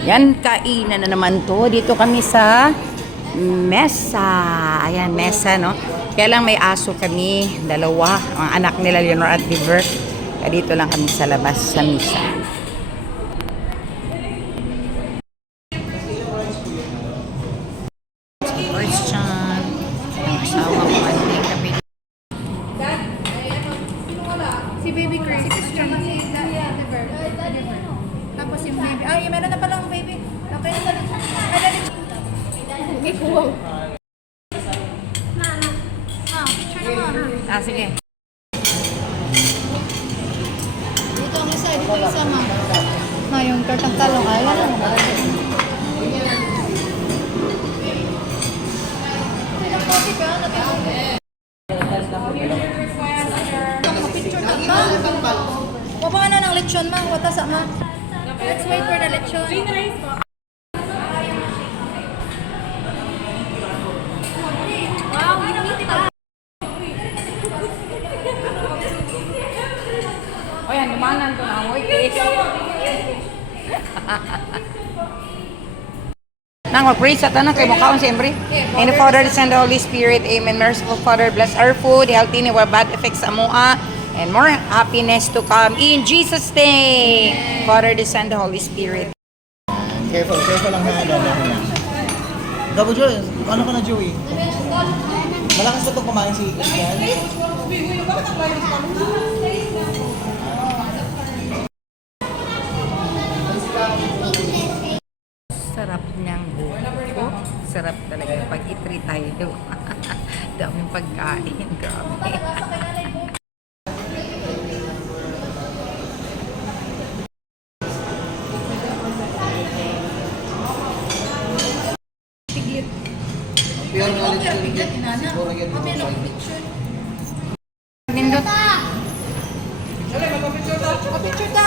Yan, kainan na naman to. Dito kami sa mesa. Ayan, mesa, no? Kaya lang may aso kami, dalawa. Ang anak nila, Leonor at River. Kaya dito lang kami sa labas, sa misa. Christian. Ang asawa ko, ano yung kami. Si Baby Chris. Si Christian. Si Liver. Tapos yung baby. Ay, meron na palang baby. Okay na talaga. Ay, dali. Wow. Picture naman. Ah, sige. Dito ang isa. Dito yung isa, ma. Ma, yung tortang talong. Ay, wala na. Ilang coffee ka? Picture na ba? Wapa na ng lechon, ma. Wata sa, ma. Let's wait for the lechon. O yan, lumanan to na. Uy, Nang mag-pray sa tanang kay mukhaon siyempre. In the Father, the Son, the Holy Spirit. Amen. Merciful Father, bless our food, healthy ni bad effects sa mua, and more happiness to come. In Jesus' name. Father, the Son, the Holy Spirit. Careful lang na ano lang. Gabo Joy, ano ka na Joey? Malakas na itong kumain si Ian. Sarap niyang buko. Sarap talaga yung pag-itry tayo. Daming pagkain. Grabe. Pure knowledge Okay, to bigla get. inana. Siguro yan Kami yung lang point. picture. Nindot. Picture ta.